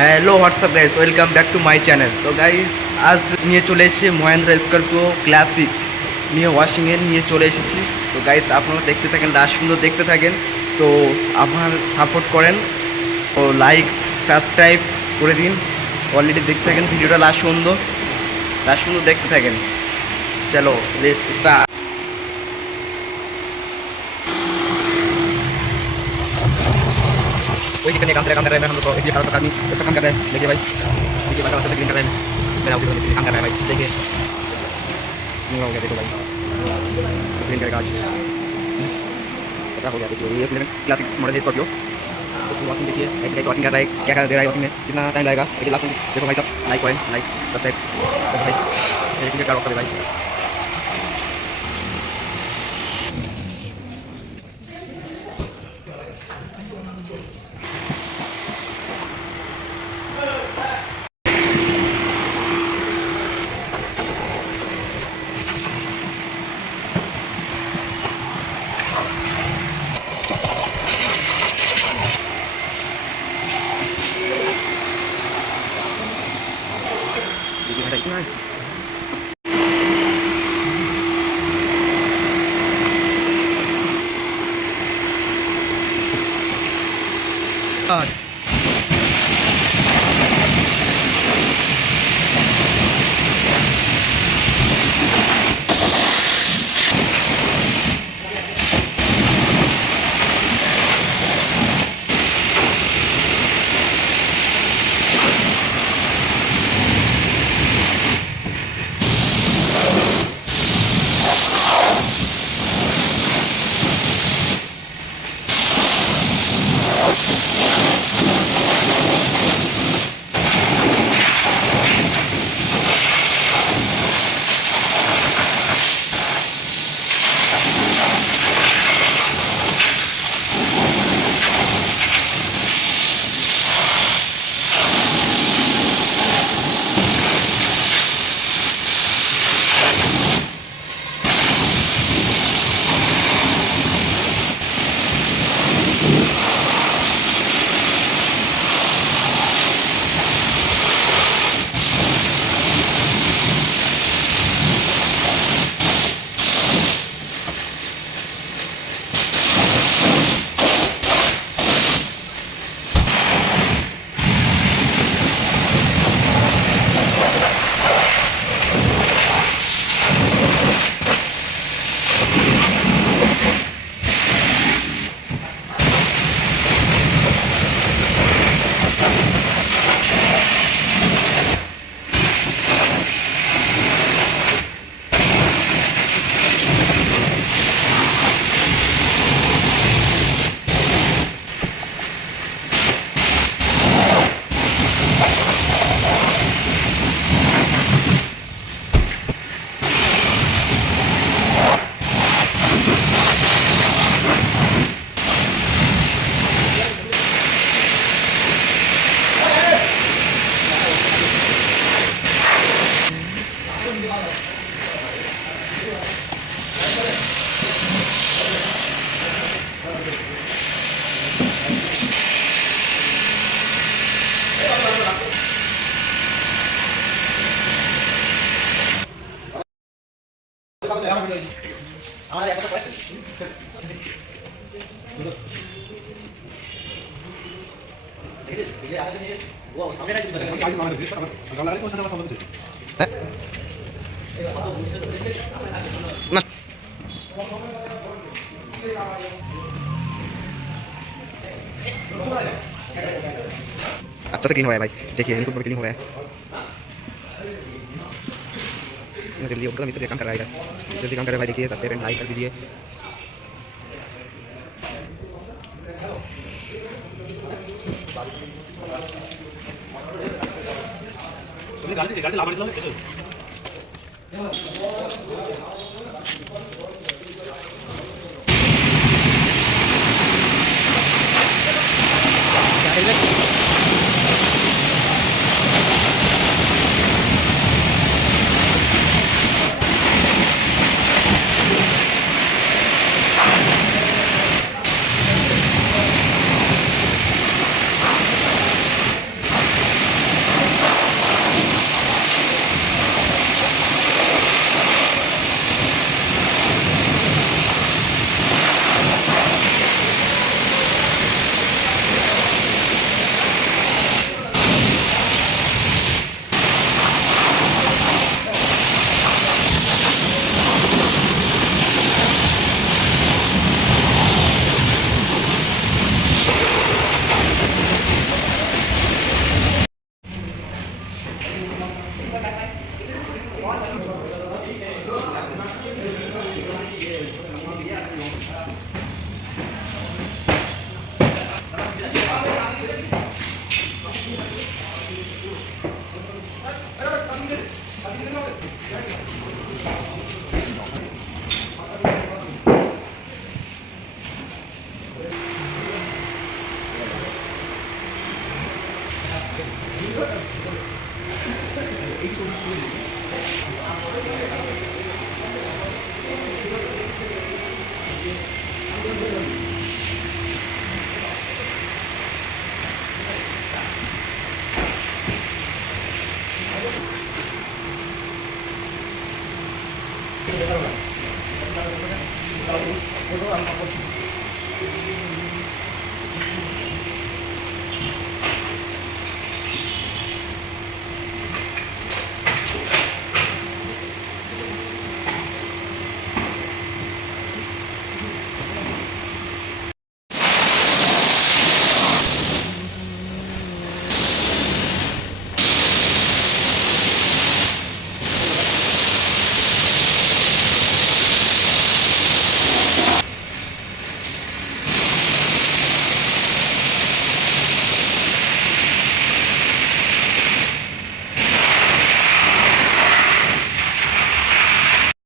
Hello WhatsApp guys, welcome back to my channel. তো guys আজ নিয়ে চলে এসেছি মহেন্দ্রা স্করপিও ক্লাসিক নিয়ে ওয়াশিংয়ের নিয়ে চলে এসেছি। তো গাইস আপনারা দেখতে থাকেন, লাস্ট সুন্দর দেখতে থাকেন। তো আপনার সাপোর্ট করেন, তো লাইক সাবস্ক্রাইব করে দিন। অলরেডি দেখতে থাকেন ভিডিওটা লাস্ট সুন্দর দেখতে থাকেন। চলো লেটস স্টার্ট। कोई दिक्कत नहीं, काम कर रहा है। मैं हम लोग को एक खराब आदमी उसका काम कर रहा है। देखिए भाई, देखिए भाई का ग्रीन कर रहा है, मेरा ऑफिस में काम कर रहा है भाई। देखिए हो गया, देखो भाई ग्रीन करेगा आज। ऐसा हो गया, देखिए ये क्लासिक मॉडल है स्कॉर्पियो। तो वॉशिंग देखिए ऐसे कैसे वॉशिंग कर रहा है, क्या कर दे रहा है वॉशिंग में, कितना टाइम लगेगा। देखिए लास्ट में देखो भाई, सब लाइक करें, लाइक सब्सक्राइब भाई। देखिए कार ऑफ भाई। अच्छा से क्लीन हो रहा है भाई, देखिए इनको क्लीन हो रहा है। जल्दी उनका मिस्त्री काम कर रहा है इधर, जल्दी काम कर रहा है भाई। देखिए सब्सक्राइब एंड लाइक कर दीजिए। Kalau